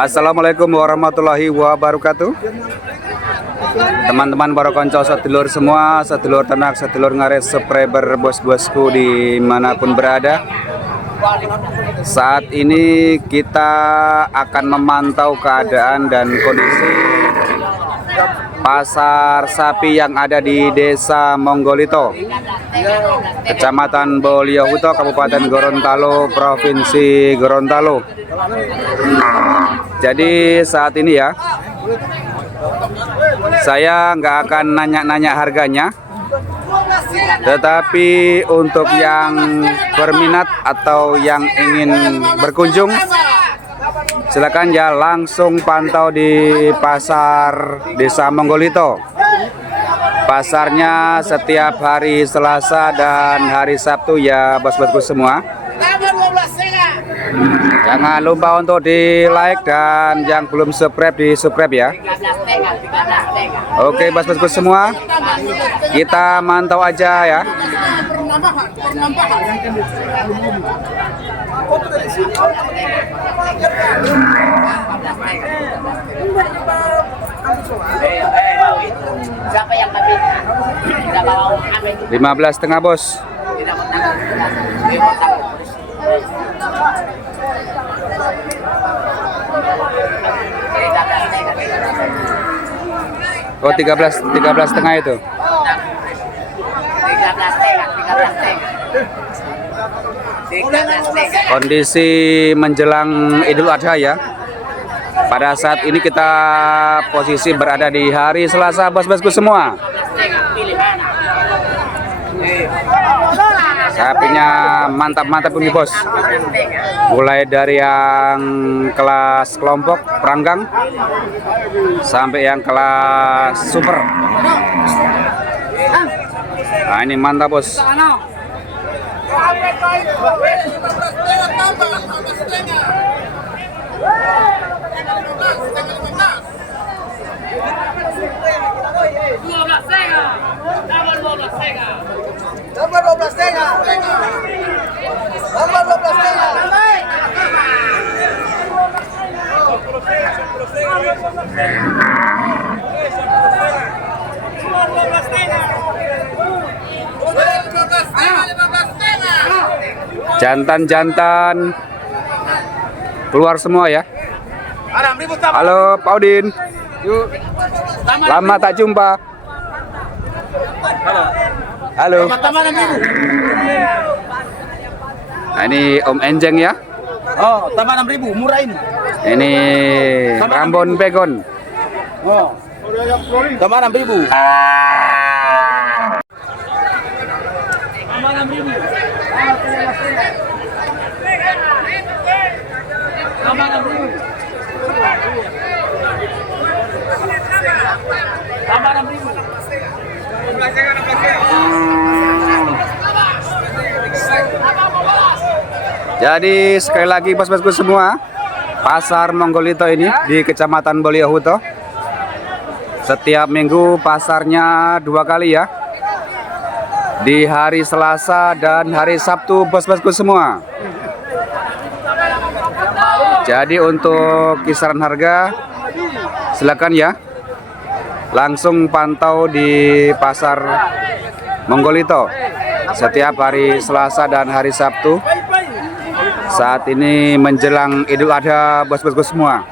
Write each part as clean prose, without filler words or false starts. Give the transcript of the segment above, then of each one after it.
Assalamualaikum warahmatullahi wabarakatuh. Teman-teman para konco sedulur semua, sedulur ternak, sedulur ngaret, subscriber, bos-bosku dimanapun berada. Saat ini kita akan memantau keadaan dan kondisi pasar sapi yang ada di Desa Monggolito, Kecamatan Boliohuto, Kabupaten Gorontalo, Provinsi Gorontalo. Jadi saat ini ya, saya nggak akan nanya-nanya harganya, tetapi untuk yang berminat atau yang ingin berkunjung, silakan ya langsung pantau di pasar Desa Monggolito. Pasarnya setiap hari Selasa dan hari Sabtu ya bos-bosku semua. Jangan lupa untuk di like dan yang belum subscribe di subscribe ya. Oke bos-bosku semua, kita mantau aja ya. Siapa yang habis? 15,5 bos. Oh 13,5 itu. 13 Kondisi menjelang Idul Adha ya. Pada saat ini kita posisi berada di hari Selasa bos-bosku semua. Sapinya mantap-mantap ini bos. Mulai dari yang kelas kelompok peranggang sampai yang kelas super. Nah ini mantap bos. Jantan-jantan keluar semua ya. Halo Pak Udin. Lama tak jumpa. Halo. Nah, ini Om Enjeng ya. Oh, tambah 6.000, murah ini. Ini Rambon Pegon. Oh. Tambah 6.000. Tambah 6.000. Tambah 6.000. Tambah 6.000. Jadi sekali lagi bos-bosku semua, pasar Monggolito ini di Kecamatan Boliohuto. Setiap minggu pasarnya 2 kali ya. Di hari Selasa dan hari Sabtu bos-bosku semua. Jadi untuk kisaran harga silakan ya. Langsung pantau di pasar Monggolito setiap hari Selasa dan hari Sabtu. Saat ini menjelang Idul Adha bos-bosku semua.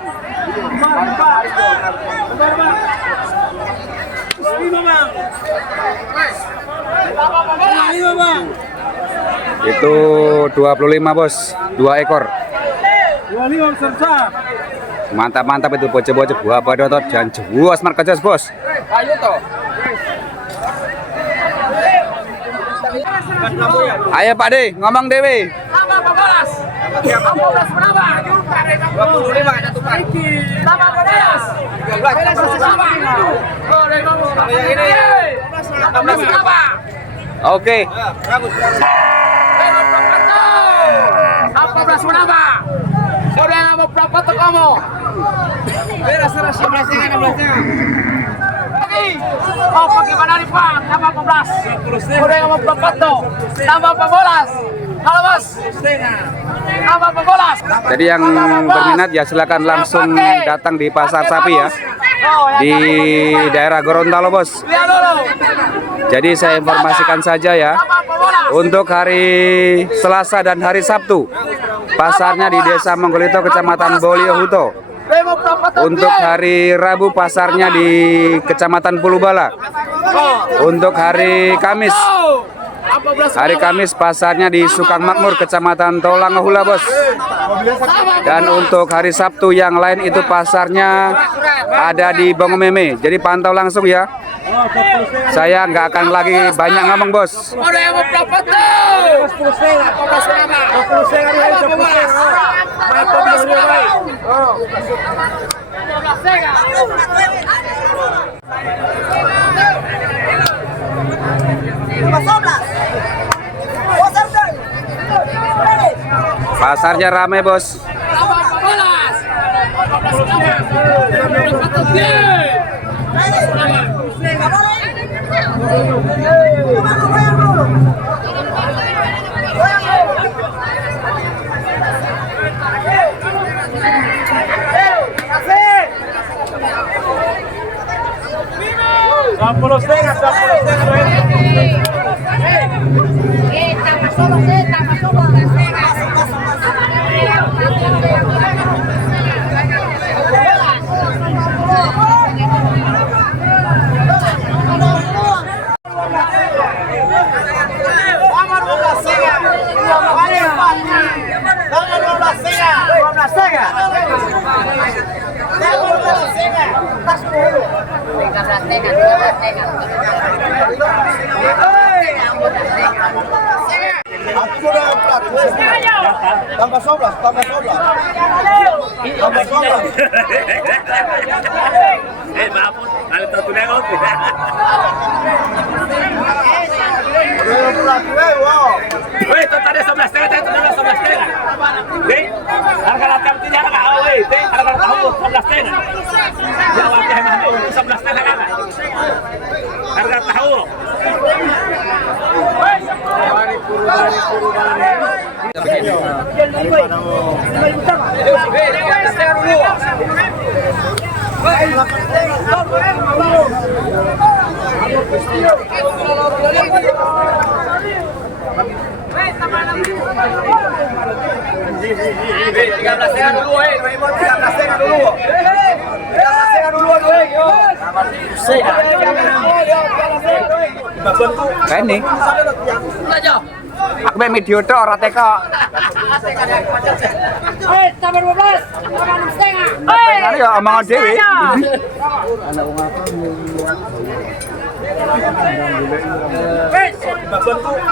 Itu 25 bos, 2 ekor. Mantap-mantap itu bocah-bocah buah badotot dan jewas markas bos. Ayo Pak De, ngomong dewe. Oke. Oh, bagaimana nih Pak? Tambah 14. Udah ngomong 24 tuh. Tambah 14. Halo Bos. Apa pembolas? Jadi yang berminat ya silakan langsung datang di pasar sapi ya, di daerah Gorontalo bos. Lihat dulu. Jadi saya informasikan saja ya, Apa pembolas? untuk hari Selasa dan hari Sabtu pasarnya di Desa Monggolito, Kecamatan Boliohuto. Demo perapatan Untuk dia. hari Rabu pasarnya di Kecamatan Pulubala. Untuk hari Kamis, Apa belas? pasarnya di Sukang Makmur, Kecamatan Tolangahula bos. Dan untuk hari Sabtu yang lain itu pasarnya ada di Bongomeme. Jadi pantau langsung ya. Saya nggak akan lagi banyak ngomong bos. Ada yang mau berapa tuh? Apa belas nama? Apa pembolas? Apa belas nama? Pasarnya ramai bos. Apa pembolas? Apa belas nama? Perapatan dia. Tambah 11, tambah 11. Tambah 11. Maaf, ada satu nengok tidak. Weh, tadi 11 tengah, tadi 11 tengah. Deh, harga rata tidak ada kau, weh. Deh, harga tahu 11 tengah. Jawab teh mana? 11 tengah kan? Harga tahu. Kan nih. Aku main video tuh orang teko. Tambah 12. Tambah 6,5. Kan ya omongan dewi.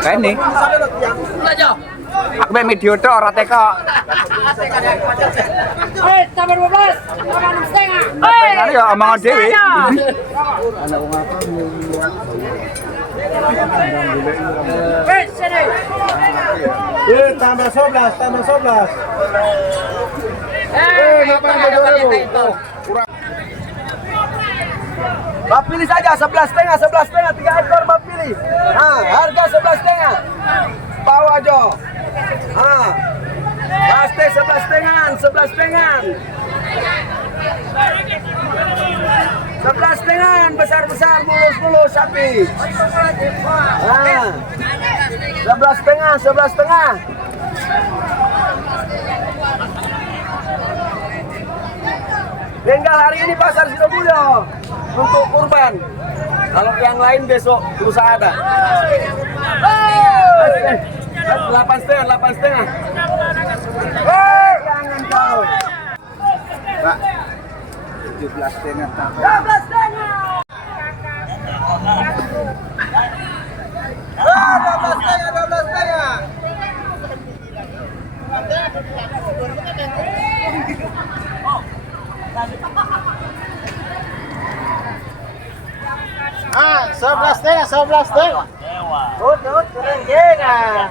Kan nih. Aku main video tuh orang teko. Tambah 12. Tambah 6,5. Kan ya omongan dewi. Tambah 11, tambah 11. Mbak pilih saja 11,5, 3 ekor Mbak pilih. Nah, harga 11,5. Bawa aja. Ah. Pasti 11,5, 11,5. 11,5 besar-besar mulus-mulus sapi. Nah. 11,5, 11,5. Tinggal hari ini pasar Sidomulyo untuk kurban. Kalau yang lain besok berusaha ada. 8,5, 8,5. Jangan kau. Pak. 17,5. 12,5. 12,5. Ah, 11,5, 11,5. Ut, keren ya.